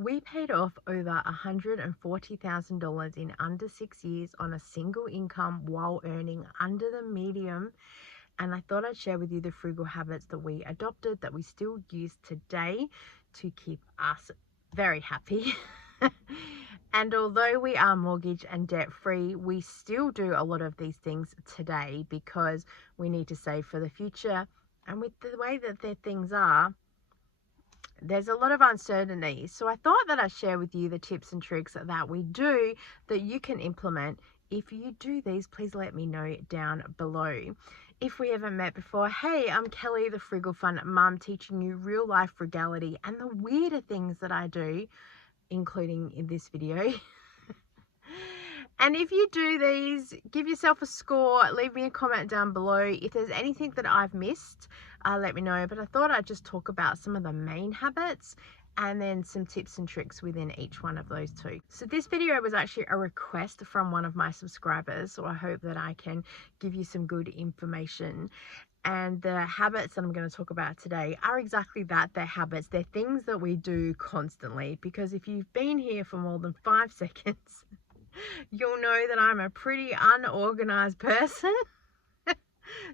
We paid off over $140,000 in under 6 years on a single income while earning under the medium. And I thought I'd share with you the frugal habits that we adopted that we still use today to keep us very happy. And although we are mortgage and debt free, we still do a lot of these things today because we need to save for the future. And with the way that things are, there's a lot of uncertainty. So I thought that I'd share with you the tips and tricks that we do that you can implement. If you do these, please let me know down below. If we haven't met before, hey, I'm Kelly, the Frugal Fun Mum, teaching you real life frugality and the weirder things that I do, including in this video. And if you do these, give yourself a score, leave me a comment down below. If there's anything that I've missed, let me know. But I thought I'd just talk about some of the main habits and then some tips and tricks within each one of those two. So this video was actually a request from one of my subscribers, so I hope that I can give you some good information. And the habits that I'm going to talk about today are exactly that. They're habits. They're things that we do constantly, because if you've been here for more than 5 seconds, you'll know that I'm a pretty unorganized person.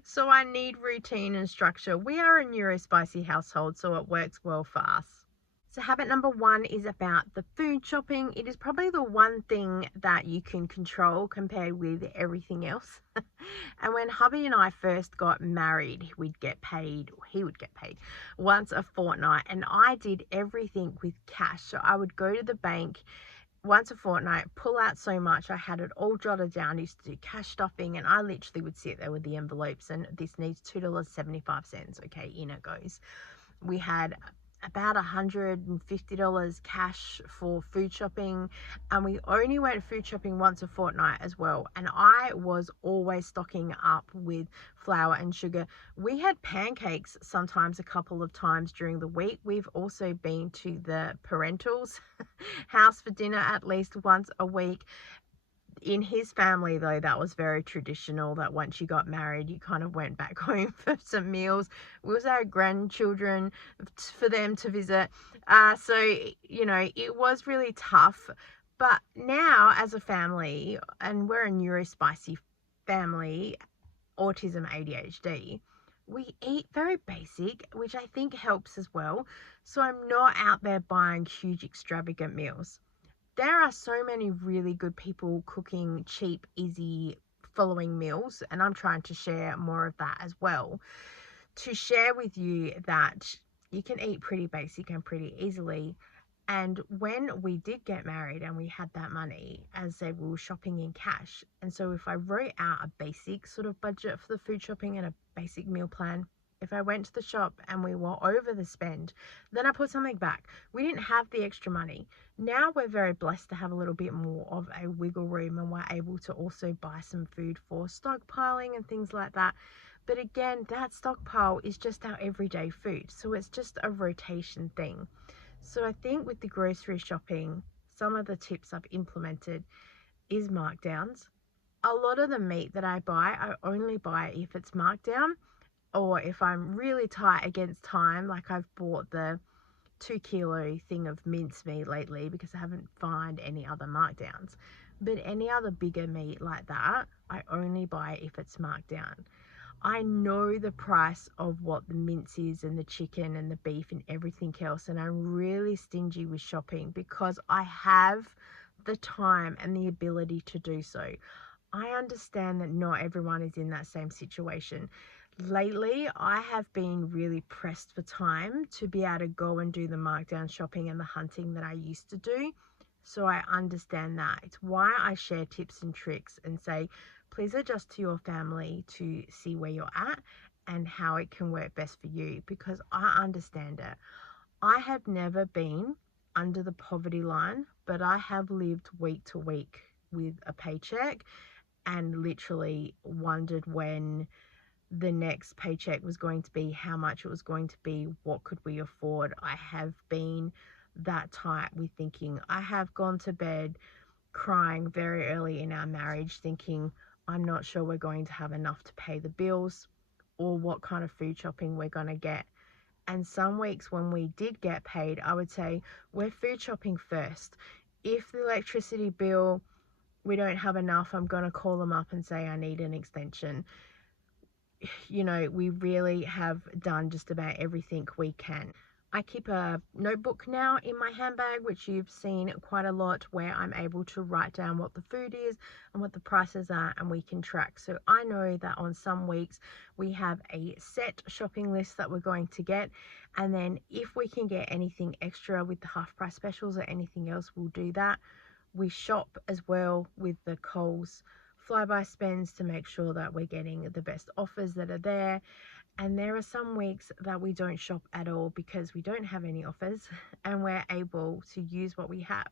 So I need routine and structure. We are a neurospicy household, so it works well for us. So habit number 1 is about the food shopping. It is probably the one thing that you can control compared with everything else. And when hubby and I first got married, he would get paid once a fortnight, and I did everything with cash. So I would go to the bank once a fortnight, pull out so much. I had it all jotted down. I used to do cash stuffing, and I literally would sit there with the envelopes, and this needs $2.75. Okay, in it goes. We had about $150 cash for food shopping, and we only went food shopping once a fortnight as well. And I was always stocking up with flour and sugar. We had pancakes sometimes a couple of times during the week. We've also been to the parentals house for dinner at least once a week. In his family, though, that was very traditional, that once you got married, you kind of went back home for some meals. We also had grandchildren for them to visit. So, you know, it was really tough. But now, as a family, and we're a neurospicy family, autism, ADHD, we eat very basic, which I think helps as well. So I'm not out there buying huge, extravagant meals. There are so many really good people cooking cheap, easy, following meals, and I'm trying to share more of that as well, to share with you that you can eat pretty basic and pretty easily. And when we did get married and we had that money, as I said, we were shopping in cash. And so if I wrote out a basic sort of budget for the food shopping and a basic meal plan, if I went to the shop and we were over the spend, then I put something back. We didn't have the extra money. Now we're very blessed to have a little bit more of a wiggle room, and we're able to also buy some food for stockpiling and things like that. But again, that stockpile is just our everyday food. So it's just a rotation thing. So I think with the grocery shopping, some of the tips I've implemented is markdowns. A lot of the meat that I buy, I only buy if it's markdown, or if I'm really tight against time. Like I've bought the 2 kilo thing of mincemeat lately because I haven't found any other markdowns. But any other bigger meat like that, I only buy if it's marked down. I know the price of what the mince is and the chicken and the beef and everything else, and I'm really stingy with shopping because I have the time and the ability to do so. I understand that not everyone is in that same situation. Lately, I have been really pressed for time to be able to go and do the markdown shopping and the hunting that I used to do. So I understand that. It's why I share tips and tricks and say, please adjust to your family to see where you're at and how it can work best for you, because I understand it. I have never been under the poverty line, but I have lived week to week with a paycheck and literally wondered when the next paycheck was going to be, how much it was going to be, what could we afford. I have been that tight with thinking. I have gone to bed crying very early in our marriage thinking I'm not sure we're going to have enough to pay the bills or what kind of food shopping we're going to get. And some weeks when we did get paid, I would say we're food shopping first. If the electricity bill, we don't have enough, I'm going to call them up and say I need an extension. You know, we really have done just about everything we can. I keep a notebook now in my handbag, which you've seen quite a lot, where I'm able to write down what the food is and what the prices are, and we can track. So I know that on some weeks we have a set shopping list that we're going to get, and then if we can get anything extra with the half price specials or anything else, we'll do that. We shop as well with the Coles flyby spends to make sure that we're getting the best offers that are there. And there are some weeks that we don't shop at all because we don't have any offers and we're able to use what we have,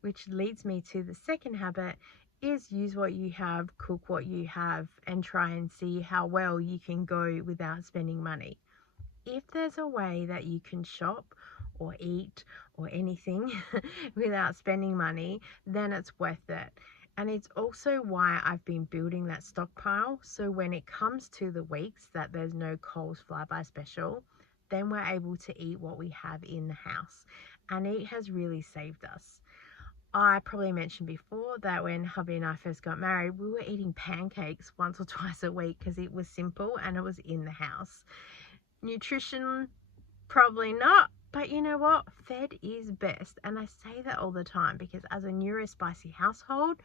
which leads me to the second habit is use what you have, cook what you have, and try and see how well you can go without spending money. If there's a way that you can shop or eat or anything without spending money, then it's worth it. And it's also why I've been building that stockpile. So when it comes to the weeks that there's no Coles flyby special, then we're able to eat what we have in the house. And it has really saved us. I probably mentioned before that when hubby and I first got married, we were eating pancakes once or twice a week because it was simple and it was in the house. Nutrition, probably not, but you know what? Fed is best. And I say that all the time because as a neurospicy household,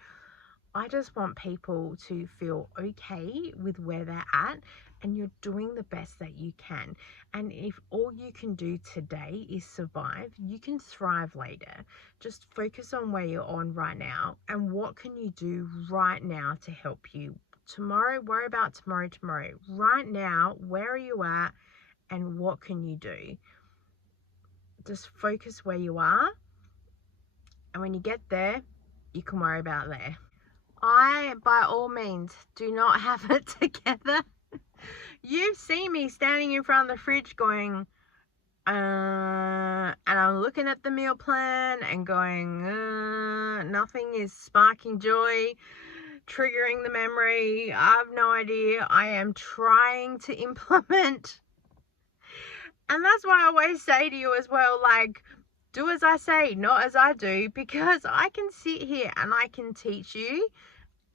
I just want people to feel okay with where they're at, and you're doing the best that you can. And if all you can do today is survive, you can thrive later. Just focus on where you're on right now and what can you do right now to help you. Tomorrow, worry about tomorrow. Right now, where are you at and what can you do? Just focus where you are, and when you get there, you can worry about there. I, by all means, do not have it together. You've seen me standing in front of the fridge going, and I'm looking at the meal plan and going, nothing is sparking joy, triggering the memory. I have no idea. I am trying to implement. And that's why I always say to you as well, like, do as I say, not as I do, because I can sit here and I can teach you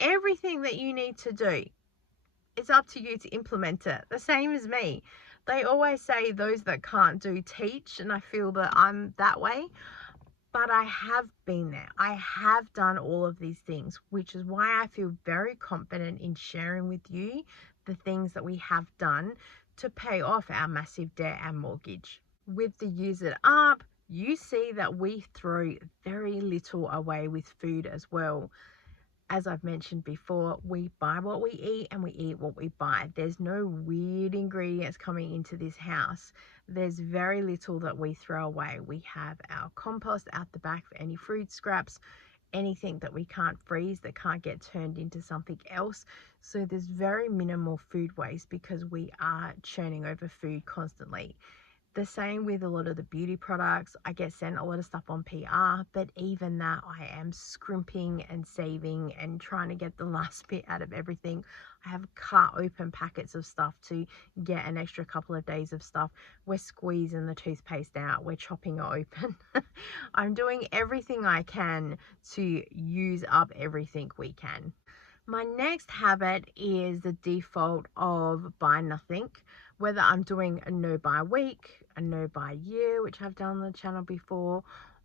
everything that you need to do. It's up to you to implement it. The same as me. They always say those that can't do teach, and I feel that I'm that way. But I have been there. I have done all of these things, which is why I feel very confident in sharing with you the things that we have done to pay off our massive debt and mortgage. With the Use It Up, you see that we throw very little away with food as well. As I've mentioned before, we buy what we eat and we eat what we buy. There's no weird ingredients coming into this house. There's very little that we throw away. We have our compost out the back for any fruit scraps, anything that we can't freeze that can't get turned into something else. So there's very minimal food waste because we are churning over food constantly. The same with a lot of the beauty products. I get sent a lot of stuff on PR, but even that I am scrimping and saving and trying to get the last bit out of everything. I have cut open packets of stuff to get an extra couple of days of stuff. We're squeezing the toothpaste out. We're chopping it open. I'm doing everything I can to use up everything we can. My next habit is the default of buy nothing. Whether I'm doing a no buy week, a no buy year, which I've done on the channel before,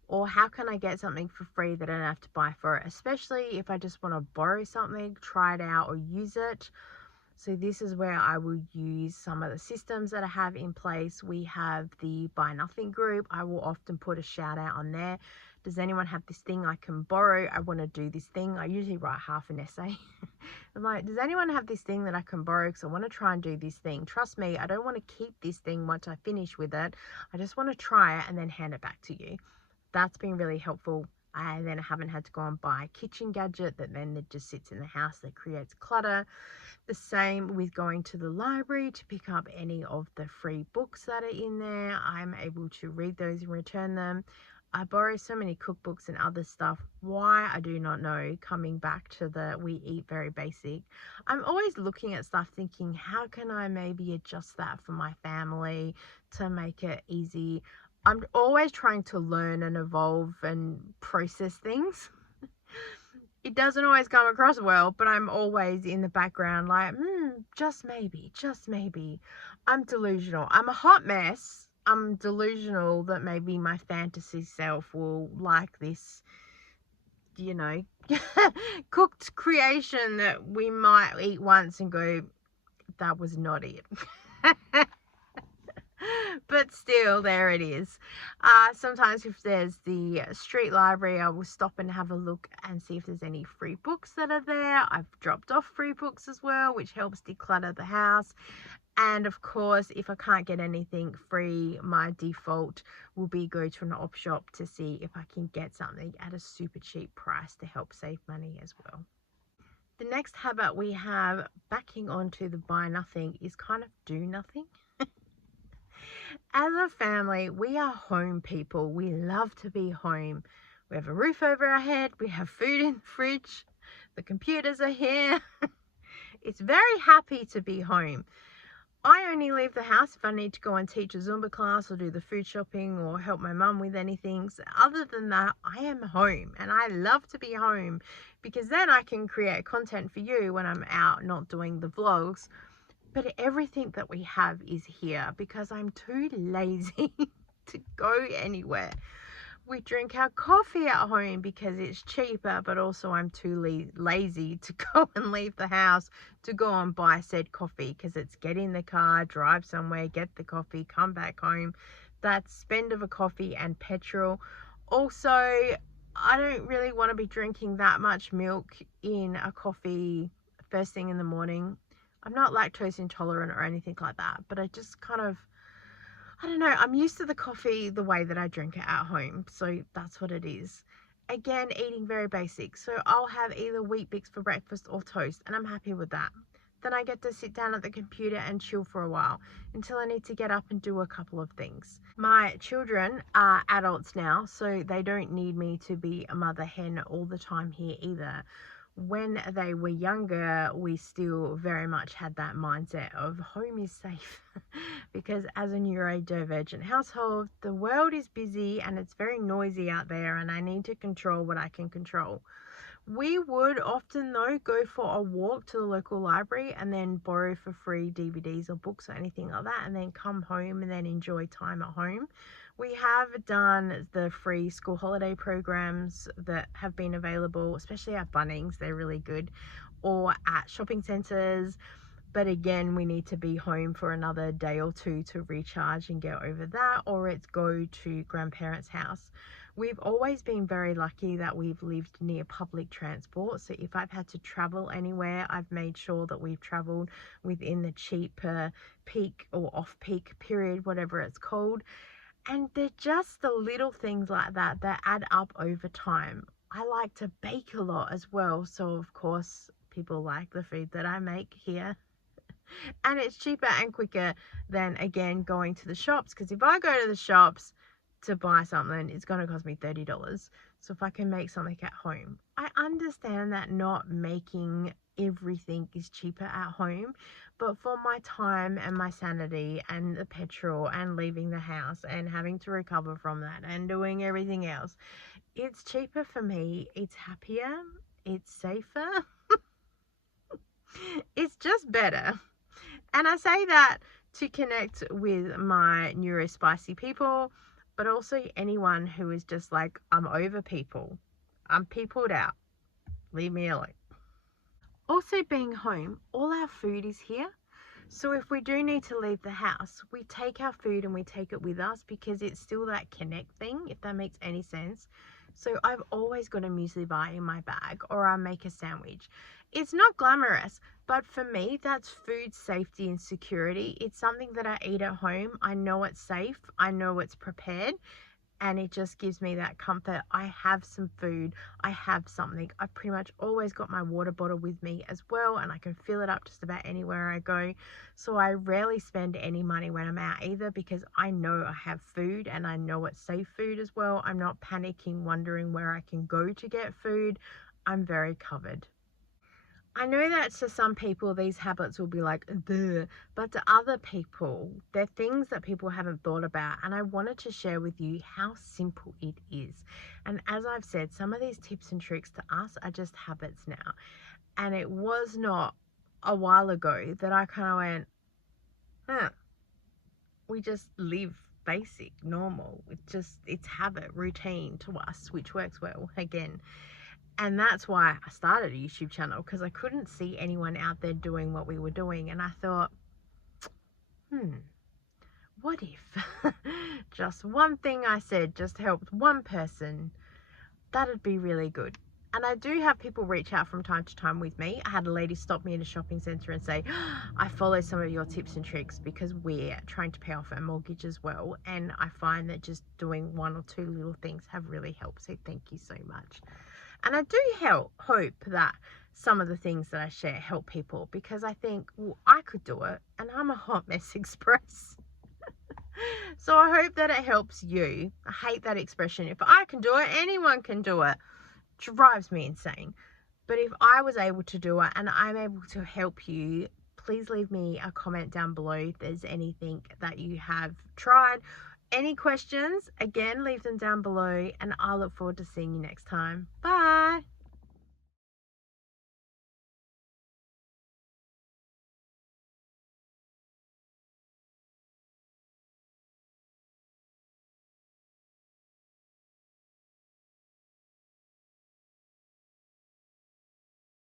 or how can I get something for free that I don't have to buy for it, especially if I just want to borrow something, try it out or use it. So this is where I will use some of the systems that I have in place. We have the buy nothing group. I will often put a shout out on there. Does anyone have this thing I can borrow? I want to do this thing. I usually write half an essay. I'm like, does anyone have this thing that I can borrow? Because I want to try and do this thing. Trust me, I don't want to keep this thing once I finish with it. I just want to try it and then hand it back to you. That's been really helpful. And then I haven't had to go and buy a kitchen gadget that then it just sits in the house that creates clutter. The same with going to the library to pick up any of the free books that are in there. I'm able to read those and return them. I borrow so many cookbooks and other stuff. Why, I do not know. Coming back to the we eat very basic, I'm always looking at stuff thinking, how can I maybe adjust that for my family to make it easy? I'm always trying to learn and evolve and process things. It doesn't always come across well, but I'm always in the background like, just maybe, just maybe. I'm delusional. I'm a hot mess. I'm delusional that maybe my fantasy self will like this, cooked creation that we might eat once and go, that was not it. But still, there it is. Sometimes if there's the street library, I will stop and have a look and see if there's any free books that are there. I've dropped off free books as well, which helps declutter the house. And of course, if I can't get anything free, my default will be go to an op shop to see if I can get something at a super cheap price to help save money as well. The next habit we have, backing onto the buy nothing, is kind of do nothing. As a family, we are home people. We love to be home. We have a roof over our head. We have food in the fridge. The computers are here. It's very happy to be home. I only leave the house if I need to go and teach a Zumba class or do the food shopping or help my mum with anything. So other than that, I am home and I love to be home because then I can create content for you when I'm out not doing the vlogs. But everything that we have is here because I'm too lazy to go anywhere. We drink our coffee at home because it's cheaper, but also I'm too lazy to go and leave the house to go and buy said coffee because it's get in the car, drive somewhere, get the coffee, come back home. That's spend of a coffee and petrol. Also, I don't really want to be drinking that much milk in a coffee first thing in the morning. I'm not lactose intolerant or anything like that, but I just kind of, I don't know, I'm used to the coffee the way that I drink it at home, so that's what it is. Again, eating very basic, so I'll have either Wheat Bix for breakfast or toast, and I'm happy with that. Then I get to sit down at the computer and chill for a while until I need to get up and do a couple of things. My children are adults now, so they don't need me to be a mother hen all the time here either. When they were younger, we still very much had that mindset of home is safe because as a neurodivergent household, the world is busy and it's very noisy out there and I need to control what I can control. We would often though go for a walk to the local library and then borrow for free DVDs or books or anything like that and then come home and then enjoy time at home. We have done the free school holiday programs that have been available, especially at Bunnings, they're really good, or at shopping centres. But again, we need to be home for another day or two to recharge and get over that, or it's go to grandparents' house. We've always been very lucky that we've lived near public transport. So if I've had to travel anywhere, I've made sure that we've travelled within the cheaper peak or off-peak period, whatever it's called. And they're just the little things like that that add up over time. I like to bake a lot as well. So of course, people like the food that I make here. And it's cheaper and quicker than, again, going to the shops. Because if I go to the shops to buy something, it's going to cost me $30. So if I can make something at home, I understand that not making everything is cheaper at home, but for my time and my sanity and the petrol and leaving the house and having to recover from that and doing everything else, it's cheaper for me. It's happier, it's safer, it's just better. And I say that to connect with my neurospicy people, but also anyone who is just like, I'm over people. I'm peopled out. Leave me alone. Also, being home, all our food is here. So if we do need to leave the house, we take our food and we take it with us because it's still that connect thing, if that makes any sense. So I've always got a muesli bar in my bag, or I make a sandwich. It's not glamorous, but for me, that's food safety and security. It's something that I eat at home. I know it's safe. I know it's prepared. And it just gives me that comfort. I have some food, I have something. I've pretty much always got my water bottle with me as well, and I can fill it up just about anywhere I go. So I rarely spend any money when I'm out either, because I know I have food and I know it's safe food as well. I'm not panicking, wondering where I can go to get food. I'm very covered. I know that to some people these habits will be like, duh, but to other people, they're things that people haven't thought about. And I wanted to share with you how simple it is. And as I've said, some of these tips and tricks to us are just habits now. And it was not a while ago that I kind of went, huh, we just live basic, normal. It's habit, routine to us, which works well again. And that's why I started a YouTube channel, because I couldn't see anyone out there doing what we were doing. And I thought, what if just one thing I said just helped one person? That'd be really good. And I do have people reach out from time to time with me. I had a lady stop me in a shopping centre and say, I follow some of your tips and tricks because we're trying to pay off our mortgage as well. And I find that just doing one or two little things have really helped. So thank you so much. And I do hope that some of the things that I share help people, because I think, well, I could do it and I'm a hot mess express. So I hope that it helps you. I hate that expression. If I can do it, anyone can do it. Drives me insane. But if I was able to do it and I'm able to help you, please leave me a comment down below if there's anything that you have tried. Any questions, again, leave them down below, and I'll look forward to seeing you next time. Bye.